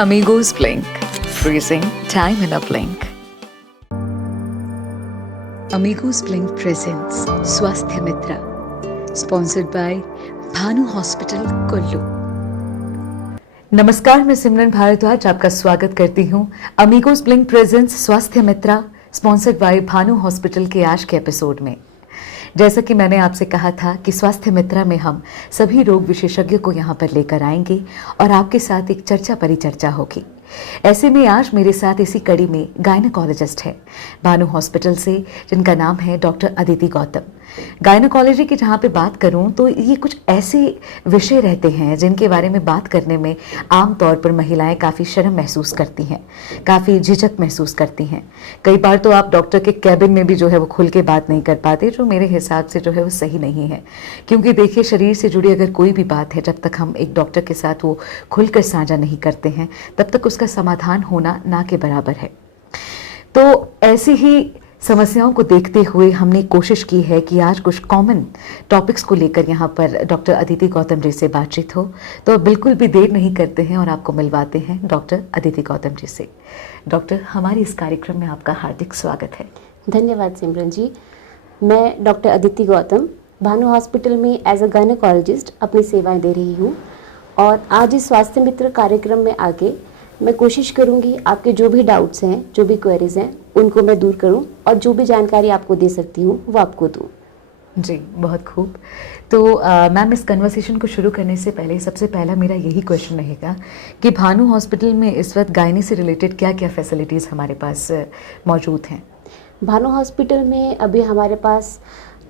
Amigos Blink, freezing time in a blink. Amigos Blink presents Swasthya Mitra, sponsored by Bhanu Hospital, Kullu. नमस्कार, मैं सिमरन भारद्वाज आपका स्वागत करती हूँ अमीगोस ब्लिंक प्रेजेंट्स स्वास्थ्य मित्रा स्पॉन्सर्ड बाय भानु हॉस्पिटल के आज के एपिसोड में। जैसा कि मैंने आपसे कहा था कि स्वास्थ्य मित्रा में हम सभी रोग विशेषज्ञों को यहाँ पर लेकर आएंगे और आपके साथ एक चर्चा परिचर्चा होगी। ऐसे में आज मेरे साथ इसी कड़ी में गायनेकोलॉजिस्ट है भानु हॉस्पिटल से, जिनका नाम है डॉक्टर अदिति गौतम। गायनेकोलॉजी की जहाँ पे बात करूँ तो ये कुछ ऐसे विषय रहते हैं जिनके बारे में बात करने में आम तौर पर महिलाएं काफ़ी शर्म महसूस करती हैं, काफ़ी झिझक महसूस करती हैं। कई बार तो आप डॉक्टर के कैबिन में भी जो है वो खुल के बात नहीं कर पाते, जो मेरे हिसाब से जो है वो सही नहीं है। क्योंकि देखिए, शरीर से जुड़ी अगर कोई भी बात है, जब तक हम एक डॉक्टर के साथ वो खुलकर साझा नहीं करते हैं, तब तक उसका समाधान होना ना के बराबर है। तो ऐसी ही समस्याओं को देखते हुए हमने कोशिश की है कि आज कुछ कॉमन टॉपिक्स को लेकर यहाँ पर डॉक्टर अदिति गौतम जी से बातचीत हो। तो बिल्कुल भी देर नहीं करते हैं और आपको मिलवाते हैं डॉक्टर अदिति गौतम जी से। डॉक्टर, हमारे इस कार्यक्रम में आपका हार्दिक स्वागत है। धन्यवाद सिमरन जी। मैं डॉक्टर अदिति गौतम भानु हॉस्पिटल में एज अ गायनेकोलॉजिस्ट अपनी सेवाएं दे रही हूँ और आज इस स्वास्थ्य मित्र कार्यक्रम में आके मैं कोशिश करूंगी आपके जो भी डाउट्स हैं, जो भी क्वेरीज हैं, उनको मैं दूर करूं और जो भी जानकारी आपको दे सकती हूं वो आपको दूं। जी, बहुत खूब। तो मैम, इस कन्वर्सेशन को शुरू करने से पहले सबसे पहला मेरा यही क्वेश्चन रहेगा कि भानु हॉस्पिटल में इस वक्त गायनी से रिलेटेड क्या क्या फैसिलिटीज़ हमारे पास मौजूद हैं? भानु हॉस्पिटल में अभी हमारे पास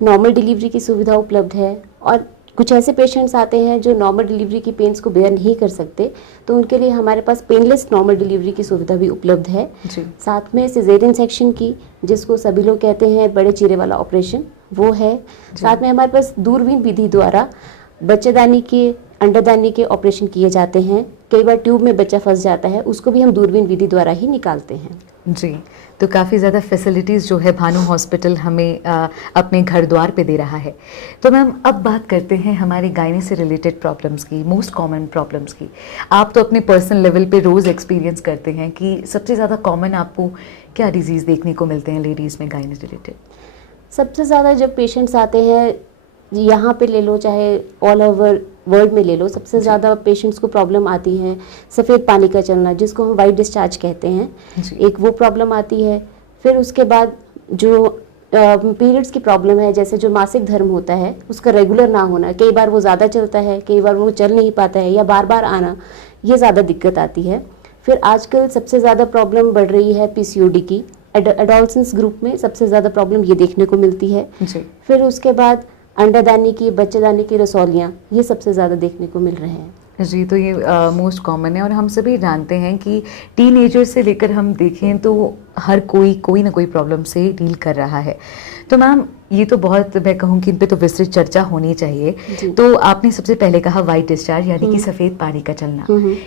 नॉर्मल डिलीवरी की सुविधा उपलब्ध है और कुछ ऐसे पेशेंट्स आते हैं जो नॉर्मल डिलीवरी की पेन्स को बेयर नहीं कर सकते, तो उनके लिए हमारे पास पेनलेस नॉर्मल डिलीवरी की सुविधा भी उपलब्ध है। जी। साथ में सिजेरियन सेक्शन की, जिसको सभी लोग कहते हैं बड़े चीरे वाला ऑपरेशन, वो है। साथ में हमारे पास दूरबीन विधि द्वारा बच्चेदानी के, अंडरदानी के ऑपरेशन किए जाते हैं। कई बार ट्यूब में बच्चा फंस जाता है, उसको भी हम दूरबीन विधि द्वारा ही निकालते हैं। जी, तो काफ़ी ज़्यादा फैसिलिटीज़ जो है भानु हॉस्पिटल हमें अपने घर द्वार पे दे रहा है। तो मैम, अब बात करते हैं हमारे गायनी से रिलेटेड प्रॉब्लम्स की, मोस्ट कॉमन प्रॉब्लम्स की। आप तो अपने पर्सनल लेवल पे रोज़ एक्सपीरियंस करते हैं कि सबसे ज़्यादा कॉमन आपको क्या डिजीज़ देखने को मिलते हैं लेडीज़ में गायनी से रिलेटेड? सबसे ज़्यादा जब पेशेंट्स आते हैं, यहाँ पे ले लो चाहे ऑल ओवर वर्ल्ड में ले लो, सबसे ज़्यादा पेशेंट्स को प्रॉब्लम आती है सफ़ेद पानी का चलना, जिसको हम वाइट डिस्चार्ज कहते हैं। एक वो प्रॉब्लम आती है। फिर उसके बाद जो पीरियड्स की प्रॉब्लम है, जैसे जो मासिक धर्म होता है उसका रेगुलर ना होना, कई बार वो ज़्यादा चलता है, कई बार वो चल नहीं पाता है, या बार बार आना, ये ज़्यादा दिक्कत आती है। फिर आजकल सबसे ज़्यादा प्रॉब्लम बढ़ रही है पीसीओडी की। एडोलसेंस ग्रुप में सबसे ज़्यादा प्रॉब्लम ये देखने को मिलती है। फिर उसके बाद अंडरदानी की, बच्चेदानी की रसौलियाँ, ये सबसे ज़्यादा देखने को मिल रहे हैं। जी, तो ये मोस्ट कॉमन है और हम सभी जानते हैं कि टीनेजर से लेकर हम देखें तो हर कोई ना कोई प्रॉब्लम से डील कर रहा है। तो मैम, ये तो बहुत, मैं कहूँ कि इन पे तो विस्तृत चर्चा होनी चाहिए। तो आपने सबसे पहले कहा वाइट डिस्चार्ज, यानी कि सफ़ेद पानी का चलना।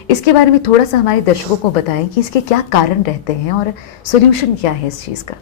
इसके बारे में थोड़ा सा हमारे दर्शकों को बताएं कि इसके क्या कारण रहते हैं और सोल्यूशन क्या है इस चीज़ का?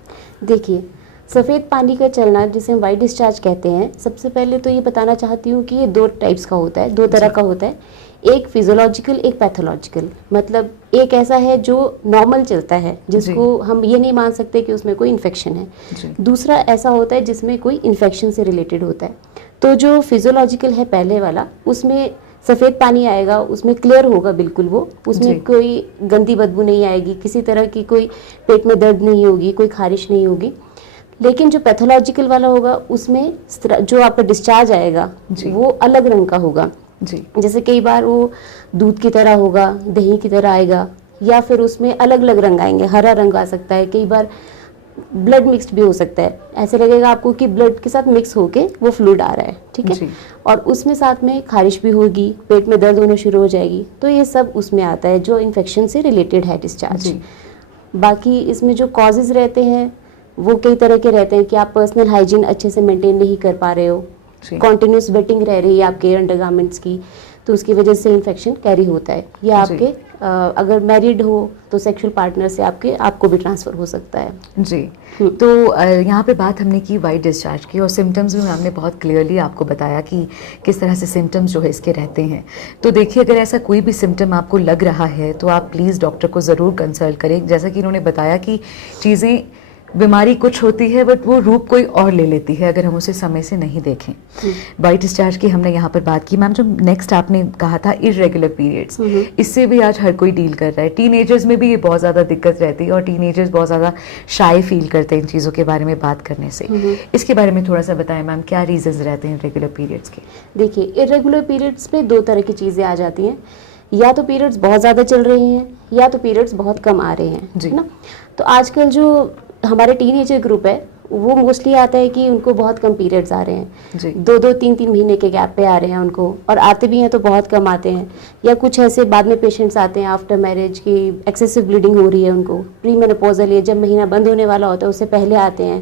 देखिए, सफ़ेद पानी का चलना, जिसे हम वाइट डिस्चार्ज कहते हैं, सबसे पहले तो ये बताना चाहती हूँ कि ये दो टाइप्स का होता है, दो तरह का होता है। एक फिजियोलॉजिकल, एक पैथोलॉजिकल। मतलब एक ऐसा है जो नॉर्मल चलता है, जिसको हम ये नहीं मान सकते कि उसमें कोई इन्फेक्शन है। दूसरा ऐसा होता है जिसमें कोई इन्फेक्शन से रिलेटेड होता है। तो जो फिजियोलॉजिकल है पहले वाला, उसमें सफ़ेद पानी आएगा, उसमें क्लियर होगा बिल्कुल, वो उसमें कोई गंदी बदबू नहीं आएगी, किसी तरह की कोई पेट में दर्द नहीं होगी, कोई खारिश नहीं होगी। लेकिन जो पैथोलॉजिकल वाला होगा, उसमें जो आपका डिस्चार्ज आएगा वो अलग रंग का होगा। जैसे कई बार वो दूध की तरह होगा, दही की तरह आएगा, या फिर उसमें अलग अलग रंग आएंगे, हरा रंग आ सकता है, कई बार ब्लड मिक्स्ड भी हो सकता है। ऐसे लगेगा आपको कि ब्लड के साथ मिक्स होके वो फ्लूइड आ रहा है, ठीक है। और उसमें साथ में खारिश भी होगी, पेट में दर्द होना शुरू हो जाएगी। तो ये सब उसमें आता है जो इन्फेक्शन से रिलेटेड है डिस्चार्ज। बाकी इसमें जो कॉजेज रहते हैं वो कई तरह के रहते हैं कि आप पर्सनल हाइजीन अच्छे से मेंटेन नहीं कर पा रहे हो, कॉन्टिन्यूस वेटिंग रह रही है आपके अंडरगारमेंट्स की, तो उसकी वजह से इन्फेक्शन कैरी होता है। या आपके अगर मैरिड हो तो सेक्सुअल पार्टनर से आपको भी ट्रांसफ़र हो सकता है। जी, तो यहाँ पे बात हमने की वाइट डिस्चार्ज की और सिम्टम्स भी हमने बहुत क्लियरली आपको बताया कि किस तरह से सिम्टम्स जो है इसके रहते हैं। तो देखिए, अगर ऐसा कोई भी सिम्टम आपको लग रहा है तो आप प्लीज़ डॉक्टर को ज़रूर कंसल्ट करें। जैसा कि इन्होंने बताया कि चीज़ें, बीमारी कुछ होती है बट वो रूप कोई और ले लेती है अगर हम उसे समय से नहीं देखें। वाइट डिस्चार्ज की हमने यहाँ पर बात की। मैम, जो नेक्स्ट आपने कहा था इर्रेगुलर पीरियड्स, इससे भी आज हर कोई डील कर रहा है। टीनेजर्स में भी ये बहुत ज़्यादा दिक्कत रहती है और टीनेजर्स बहुत ज़्यादा शाय फील करते हैं इन चीज़ों के बारे में बात करने से। इसके बारे में थोड़ा सा बताएं मैम, क्या रीजंस रहते हैं इर्रेगुलर पीरियड्स के? देखिए, इर्रेगुलर पीरियड्स में दो तरह की चीज़ें आ जाती हैं, या तो पीरियड्स बहुत ज़्यादा चल रही हैं या तो पीरियड्स बहुत कम आ रहे हैं, है ना। तो आजकल जो हमारे टीनेजर ग्रुप है वो मोस्टली आता है कि उनको बहुत कम पीरियड्स आ रहे हैं, 2-2, 3-3 महीने के गैप पे आ रहे हैं उनको, और आते भी हैं तो बहुत कम आते हैं। या कुछ ऐसे बाद में पेशेंट्स आते हैं आफ्टर मैरिज की एक्सेसिव ब्लीडिंग हो रही है उनको, प्री मेनोपॉजल है, जब महीना बंद होने वाला होता है उससे पहले आते हैं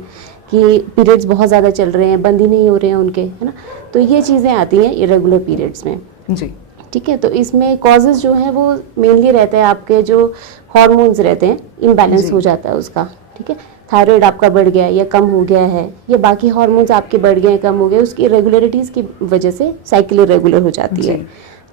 कि पीरियड्स बहुत ज़्यादा चल रहे हैं, बंद ही नहीं हो रहे हैं उनके, है ना। तो ये चीज़ें आती हैं इरेगुलर पीरियड्स में। जी, ठीक है। तो इसमें कॉजेज़ जो हैं वो मेनली रहते हैं आपके जो हार्मोन्स रहते हैं, इम्बैलेंस हो जाता है उसका। ठीक है, थायराइड आपका बढ़ गया या कम हो गया है, या बाकी हार्मोन्स आपके बढ़ गए कम हो गए, उसकी इरेगुलरिटीज़ की वजह से साइकिल इरेगुलर हो जाती है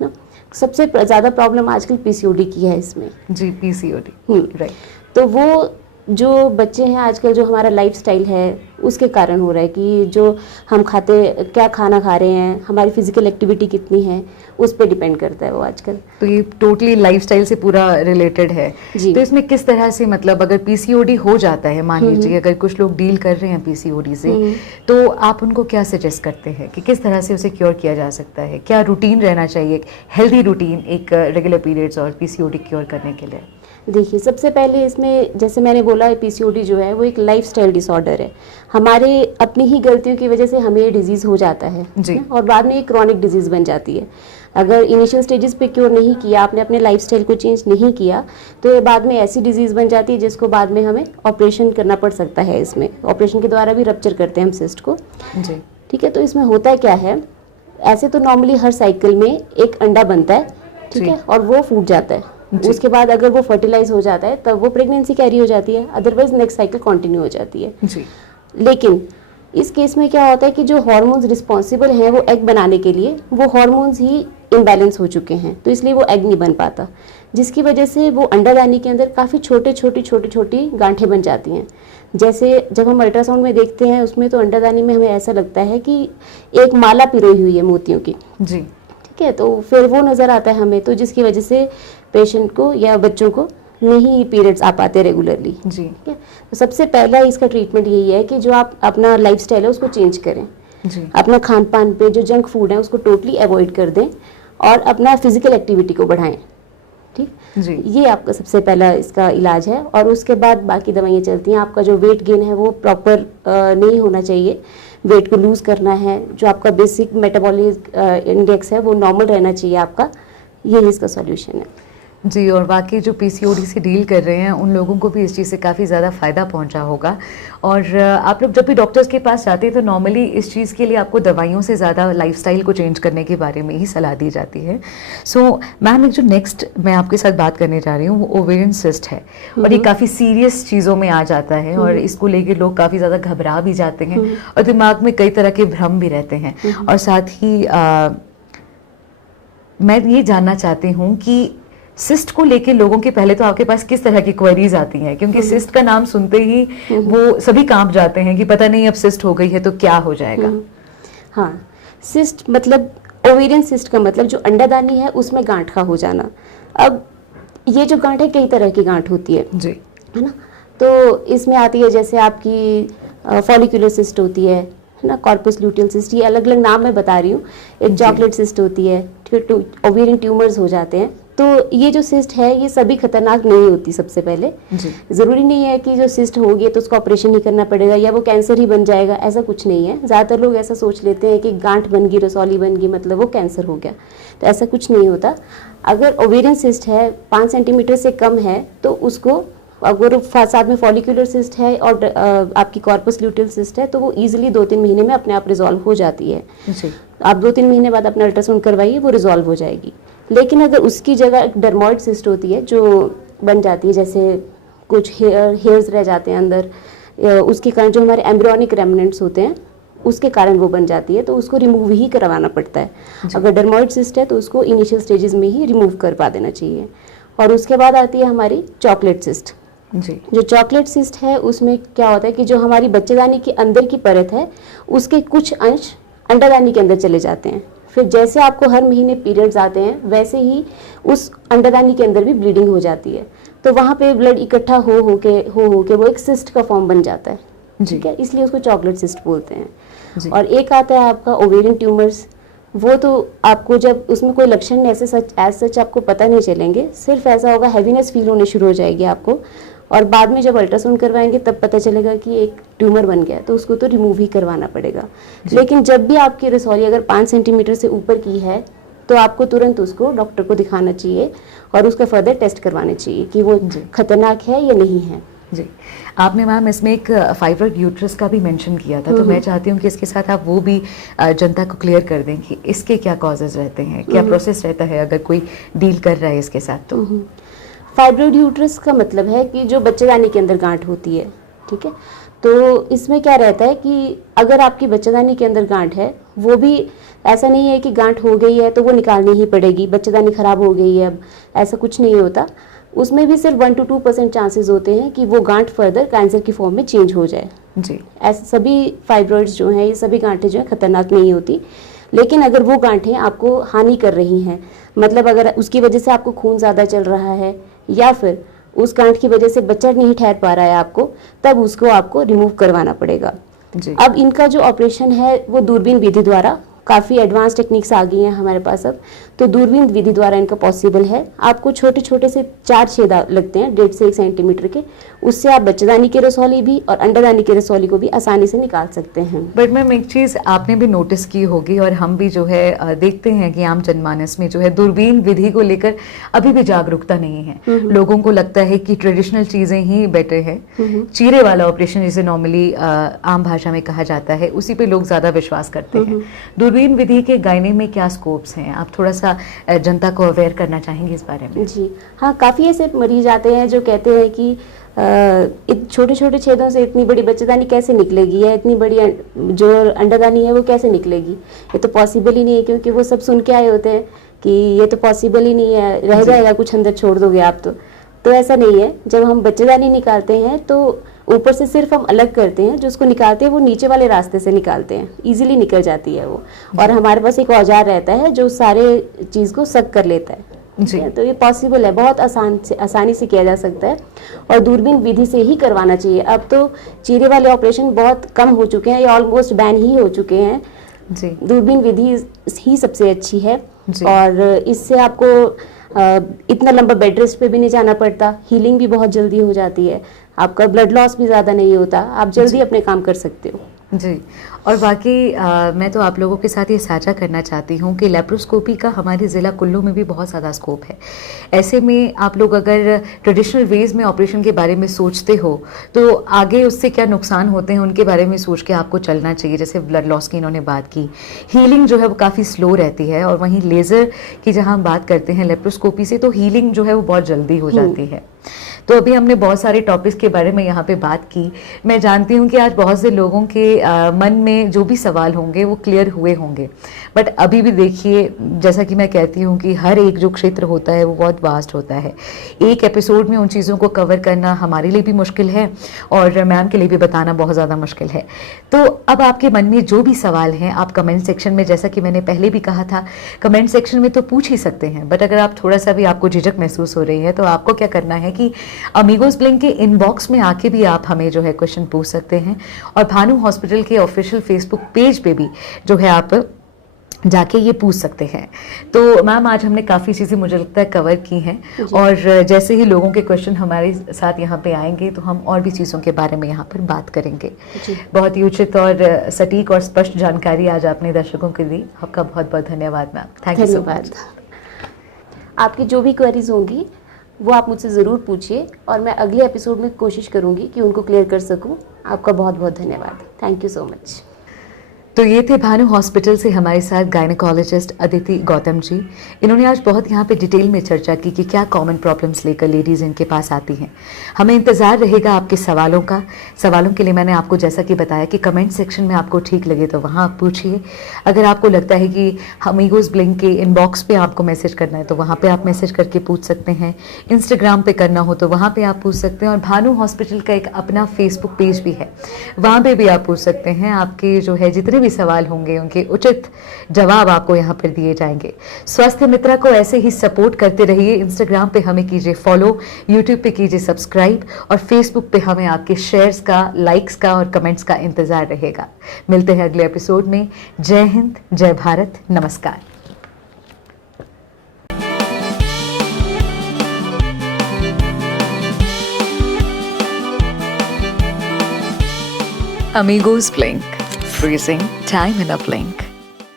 ना। सबसे ज़्यादा प्रॉब्लम आजकल पीसीओडी की है इसमें। जी, पीसीओडी, राइट। तो वो जो बच्चे हैं आजकल, जो हमारा लाइफस्टाइल है उसके कारण हो रहा है कि जो हम क्या खाना खा रहे हैं, हमारी फिजिकल एक्टिविटी कितनी है, उस पर डिपेंड करता है वो आजकल। तो ये टोटली लाइफस्टाइल से पूरा रिलेटेड है जी। तो इसमें किस तरह से, मतलब अगर पीसीओडी हो जाता है, मान लीजिए अगर कुछ लोग डील कर रहे हैं पीसीओडी से, तो आप उनको क्या सजेस्ट करते हैं कि किस तरह से उसे क्योर किया जा सकता है? क्या रूटीन रहना चाहिए, हेल्दी रूटीन एक रेगुलर पीरियड्स और पीसीओडी क्योर करने के लिए? देखिए, सबसे पहले इसमें जैसे मैंने बोला, पीसीओडी जो है वो एक लाइफस्टाइल डिसऑर्डर है। हमारे अपनी ही गलतियों की वजह से हमें ये डिजीज़ हो जाता है जी। और बाद में ये क्रॉनिक डिजीज़ बन जाती है। अगर इनिशियल स्टेजेस पे क्योर नहीं किया, आपने अपने लाइफस्टाइल को चेंज नहीं किया, तो ये बाद में ऐसी डिजीज़ बन जाती है जिसको बाद में हमें ऑपरेशन करना पड़ सकता है। इसमें ऑपरेशन के द्वारा भी रप्चर करते हैं हम सिस्ट को जी। ठीक है। तो इसमें होता क्या है, ऐसे तो नॉर्मली हर साइकिल में एक अंडा बनता है, ठीक है, और वो फूट जाता है। उसके बाद अगर वो फर्टिलाइज हो जाता है तब वो प्रेगनेंसी कैरी हो जाती है, अदरवाइज नेक्स्ट साइकिल कंटिन्यू हो जाती है जी। लेकिन इस केस में क्या होता है कि जो हार्मोन्स रिस्पॉन्सिबल हैं वो एग बनाने के लिए, वो हार्मोन्स ही इम्बैलेंस हो चुके हैं, तो इसलिए वो एग नहीं बन पाता, जिसकी वजह से वो अंडादानी के अंदर काफ़ी छोटी गांठें बन जाती हैं। जैसे जब हम अल्ट्रासाउंड में देखते हैं उसमें, तो अंडादानी में हमें ऐसा लगता है कि एक माला पिरोई हुई है मोतियों की जी। ठीक है, तो फिर वो नज़र आता है हमें, तो जिसकी वजह से पेशेंट को या बच्चों को नहीं पीरियड्स आ पाते रेगुलरली जी। ठीक है, तो सबसे पहला इसका ट्रीटमेंट यही है कि जो आप अपना लाइफस्टाइल है उसको चेंज करें जी। अपना खान पान पे जो जंक फूड है उसको टोटली अवॉइड कर दें और अपना फिजिकल एक्टिविटी को बढ़ाएं। ठीक जी, ये आपका सबसे पहला इसका इलाज है। और उसके बाद बाकी दवाइयाँ चलती हैं। आपका जो वेट गेन है वो प्रॉपर नहीं होना चाहिए, वेट को लूज़ करना है, जो आपका बेसिक मेटाबॉलिक इंडेक्स है वो नॉर्मल रहना चाहिए आपका, यही इसका सॉल्यूशन है जी। और बाकी जो पीसीओडी से डील कर रहे हैं उन लोगों को भी इस चीज़ से काफ़ी ज़्यादा फ़ायदा पहुंचा होगा। और आप लोग जब भी डॉक्टर्स के पास जाते हैं तो नॉर्मली इस चीज़ के लिए आपको दवाइयों से ज़्यादा लाइफस्टाइल को चेंज करने के बारे में ही सलाह दी जाती है। सो मैम, एक जो नेक्स्ट मैं आपके साथ बात करने जा रही हूँ वो ओवेरियन सिस्ट है, और ये काफ़ी सीरियस चीज़ों में आ जाता है और इसको लेके लोग काफ़ी ज़्यादा घबरा भी जाते हैं और दिमाग में कई तरह के भ्रम भी रहते हैं। और साथ ही मैं ये जानना चाहती हूँ कि सिस्ट को लेके लोगों के पहले तो आपके पास किस तरह की क्वेरीज आती हैं, क्योंकि सिस्ट का नाम सुनते ही वो सभी कांप जाते हैं कि पता नहीं अब सिस्ट हो गई है तो क्या हो जाएगा। हाँ, सिस्ट मतलब ओवेरियन सिस्ट का मतलब जो अंडादानी है उसमें गांठ का हो जाना। अब ये जो गांठ है कई तरह की गांठ होती है जी, है ना। तो इसमें आती है जैसे आपकी फॉलिकुलर सिस्ट होती है ना, कॉर्पस ल्यूटियल सिस्ट, ये अलग अलग नाम मैं बता रही हूँ। एक चॉकलेट सिस्ट होती है, ओवेरियन ट्यूमर्स हो जाते हैं। तो ये जो सिस्ट है ये सभी खतरनाक नहीं होती। सबसे पहले ज़रूरी नहीं है कि जो सिस्ट हो गई तो उसको ऑपरेशन ही करना पड़ेगा या वो कैंसर ही बन जाएगा, ऐसा कुछ नहीं है। ज़्यादातर लोग ऐसा सोच लेते हैं कि गांठ बन गई, रसौली बन गई, मतलब वो कैंसर हो गया, तो ऐसा कुछ नहीं होता। अगर ओवेरियन सिस्ट है 5 सेंटीमीटर से कम है तो उसको अगर साथ में फॉलिकुलर सिस्ट है और आपकी कॉर्पस ल्यूटियल सिस्ट है तो वो इजीली 2-3 महीने में अपने आप रिजॉल्व हो जाती है जी। आप 2-3 महीने बाद अपना अल्ट्रासाउंड करवाइए, वो रिजॉल्व हो जाएगी। लेकिन अगर उसकी जगह एक डर्मोइड सिस्ट होती है जो बन जाती है, जैसे कुछ हेयर्स रह जाते हैं अंदर, उसके कारण जो हमारे एम्ब्रियोनिक रेमिनेंट्स होते हैं उसके कारण वो बन जाती है, तो उसको रिमूव ही करवाना पड़ता है। अगर डर्मोइड सिस्ट है तो उसको इनिशियल स्टेजेस में ही रिमूव करवा देना चाहिए। और उसके बाद आती है हमारी चॉकलेट सिस्ट। जी। जो चॉकलेट सिस्ट है उसमें क्या होता है कि जो हमारी बच्चेदानी की अंदर की परत है उसके कुछ अंश अंडादानी के अंदर चले जाते हैं। फिर जैसे आपको हर महीने पीरियड्स आते हैं वैसे ही उस अंडादानी के अंदर भी ब्लीडिंग हो जाती है, तो वहाँ पे ब्लड इकट्ठा हो के वो एक सिस्ट का फॉर्म बन जाता है। ठीक है, इसलिए उसको चॉकलेट सिस्ट बोलते हैं। और एक आता है आपका ओवेरियन ट्यूमर्स। वो तो आपको जब उसमें कोई लक्षण ऐसे सच आपको पता नहीं चलेंगे, सिर्फ ऐसा होगा हैवीनेस फील होने शुरू हो जाएगी आपको, और बाद में जब अल्ट्रासाउंड करवाएंगे तब पता चलेगा कि एक ट्यूमर बन गया, तो उसको तो रिमूव ही करवाना पड़ेगा। लेकिन जब भी आपकी रसौली अगर 5 सेंटीमीटर से ऊपर की है तो आपको तुरंत उसको डॉक्टर को दिखाना चाहिए और उसका फर्दर टेस्ट करवाने चाहिए कि वो खतरनाक है या नहीं है। जी। आपने मैम इसमें एक फाइब्रॉइड यूट्रस का भी मेंशन किया था, तो मैं चाहती हूँ कि इसके साथ आप वो भी जनता को क्लियर कर दें कि इसके क्या कॉजेज रहते हैं, क्या प्रोसेस रहता है अगर कोई डील कर रहा है इसके साथ। तो फाइब्रॉइड यूट्रस का मतलब है कि जो बच्चेदानी के अंदर गांठ होती है। ठीक है, तो इसमें क्या रहता है कि अगर आपकी बच्चेदानी के अंदर गांठ है, वो भी ऐसा नहीं है कि गांठ हो गई है तो वो निकालनी ही पड़ेगी, बच्चेदानी खराब हो गई है, अब ऐसा कुछ नहीं होता। उसमें भी सिर्फ 1 to 2% चांसेस होते हैं कि वो गांठ फर्दर कैंसर की फॉर्म में चेंज हो जाए। जी। ऐसे सभी फाइब्रॉइड्स जो हैं, ये सभी गांठें जो हैं खतरनाक नहीं होती, लेकिन अगर वो गांठें आपको हानि कर रही हैं, मतलब अगर उसकी वजह से आपको खून ज़्यादा चल रहा है या फिर उस गांठ की वजह से बच्चा नहीं ठहर पा रहा है आपको, तब उसको आपको रिमूव करवाना पड़ेगा। जी। अब इनका जो ऑपरेशन है वो दूरबीन विधि द्वारा, काफ़ी एडवांस टेक्निक्स आ गई हैं हमारे पास अब, तो दूरबीन विधि द्वारा इनका पॉसिबल है। आपको छोटे छोटे से 4 छेद लगते हैं 1.5 से 1 सेंटीमीटर के, उससे आप बच्चेदानी की रसौली भी और अंडादानी की रसौली को भी आसानी से निकाल सकते हैं। बट मैम एक चीज़ आपने भी नोटिस की होगी और हम भी जो है देखते हैं कि आम जनमानस में जो है दूरबीन विधि को लेकर अभी भी जागरूकता नहीं है। लोगों को लगता है कि ट्रेडिशनल चीज़ें ही बेटर है, चीरे वाला ऑपरेशन जिसे नॉर्मली आम भाषा में कहा जाता है, उसी पे लोग ज़्यादा विश्वास करते हैं। दूरबीन विधि के गायने में क्या स्कोप्स हैं, आप थोड़ा सा जनता को अवेयर करना चाहेंगे इस बारे में? जी हाँ, काफ़ी ऐसे मरीज आते हैं जो कहते हैं कि छोटे छोटे छेदों से इतनी बड़ी बच्चेदानी कैसे निकलेगी, या इतनी बड़ी जो अंडादानी है वो कैसे निकलेगी, ये तो पॉसिबल ही नहीं है, क्योंकि वो सब सुन के आए होते हैं कि ये तो पॉसिबल ही नहीं है, रह जाएगा कुछ अंदर छोड़ दोगे आप तो ऐसा नहीं है। जब हम बच्चेदानी निकालते हैं तो ऊपर से सिर्फ हम अलग करते हैं, जो उसको निकालते हैं वो नीचे वाले रास्ते से निकालते हैं, इजीली निकल जाती है वो, और हमारे पास एक औजार रहता है जो सारे चीज़ को सक कर लेता है। जी। तो ये पॉसिबल है, बहुत आसानी से किया जा सकता है और दूरबीन विधि से ही करवाना चाहिए। अब तो चीरे वाले ऑपरेशन बहुत कम हो चुके हैं, ये ऑलमोस्ट बैन ही हो चुके हैं। जी। दूरबीन विधि ही सबसे अच्छी है और इससे आपको इतना लंबा बेड रेस्ट पे भी नहीं जाना पड़ता, हीलिंग भी बहुत जल्दी हो जाती है, आपका ब्लड लॉस भी ज़्यादा नहीं होता, आप जल्दी अपने काम कर सकते हो। जी। और बाकी मैं तो आप लोगों के साथ ये साझा करना चाहती हूँ कि लेप्रोस्कोपी का हमारे ज़िला कुल्लू में भी बहुत ज़्यादा स्कोप है। ऐसे में आप लोग अगर ट्रेडिशनल वेज में ऑपरेशन के बारे में सोचते हो तो आगे उससे क्या नुकसान होते हैं उनके बारे में सोच के आपको चलना चाहिए। जैसे ब्लड लॉस की इन्होंने बात की, हीलिंग जो है वो काफ़ी स्लो रहती है, और वहीं लेज़र की जहाँ हम बात करते हैं लेप्रोस्कोपी से, तो हीलिंग जो है वो बहुत जल्दी हो जाती है। तो अभी हमने बहुत सारे टॉपिक्स के बारे में यहाँ पे बात की। मैं जानती हूँ कि आज बहुत से लोगों के मन में जो भी सवाल होंगे वो क्लियर हुए होंगे, बट अभी भी देखिए, जैसा कि मैं कहती हूँ कि हर एक जो क्षेत्र होता है वो बहुत वास्ट होता है। एक एपिसोड में उन चीज़ों को कवर करना हमारे लिए भी मुश्किल है और मैम के लिए भी बताना बहुत ज़्यादा मुश्किल है। तो अब आपके मन में जो भी सवाल हैं आप कमेंट सेक्शन में, जैसा कि मैंने पहले भी कहा था, कमेंट सेक्शन में तो पूछ ही सकते हैं, बट अगर आप थोड़ा सा भी आपको झिझक महसूस हो रही है तो आपको क्या करना है कि अमीगोस ब्लिंक के इनबॉक्स में आके भी आप हमें जो है क्वेश्चन पूछ सकते हैं, और भानु हॉस्पिटल के ऑफिशियल फेसबुक पेज पे भी जो है आप जाके ये पूछ सकते हैं। तो मैम आज हमने काफ़ी चीज़ें मुझे लगता है कवर की हैं, और जैसे ही लोगों के क्वेश्चन हमारे साथ यहाँ पे आएंगे तो हम और भी चीज़ों के बारे में यहाँ पर बात करेंगे। बहुत ही उचित और सटीक और स्पष्ट जानकारी आज आपने दर्शकों को दी, आपका बहुत बहुत धन्यवाद ma'am. Thank you so much. आपकी जो भी क्वेरीज होंगी वो आप मुझसे ज़रूर पूछिए और मैं अगले एपिसोड में कोशिश करूँगी कि उनको क्लियर कर सकूँ। आपका बहुत बहुत धन्यवाद। Thank you so much. तो ये थे भानु हॉस्पिटल से हमारे साथ गायनेकोलॉजिस्ट अदिति गौतम जी। इन्होंने आज बहुत यहाँ पे डिटेल में चर्चा की कि क्या कॉमन प्रॉब्लम्स लेकर लेडीज़ इनके पास आती हैं। हमें इंतज़ार रहेगा आपके सवालों का। सवालों के लिए मैंने आपको जैसा कि बताया कि कमेंट सेक्शन में आपको ठीक लगे तो वहाँ आप पूछिए। अगर आपको लगता है कि अमीगोस ब्लिंक के इनबॉक्स पे आपको मैसेज करना है तो वहाँ पे आप मैसेज करके पूछ सकते हैं। इंस्टाग्राम पे करना हो तो वहाँ पे आप पूछ सकते हैं। और भानु हॉस्पिटल का एक अपना फेसबुक पेज भी है, वहाँ पे भी आप पूछ सकते हैं। आपके जो है जितने भी सवाल होंगे उनके उचित जवाब आपको यहाँ पर दिए जाएंगे। स्वास्थ्य मित्रा को ऐसे ही सपोर्ट करते रहिए। इंस्टाग्राम पे हमें कीजिए फॉलो, यूट्यूब पे कीजिए सब्सक्राइब और फेसबुक पे हमें आपके शेयर्स का, लाइक्स का और कमेंट्स का इंतजार रहेगा। मिलते हैं अगले एपिसोड में। जय हिंद, जय भारत, नमस्कार। Amigos Blink, freezing time in a blink.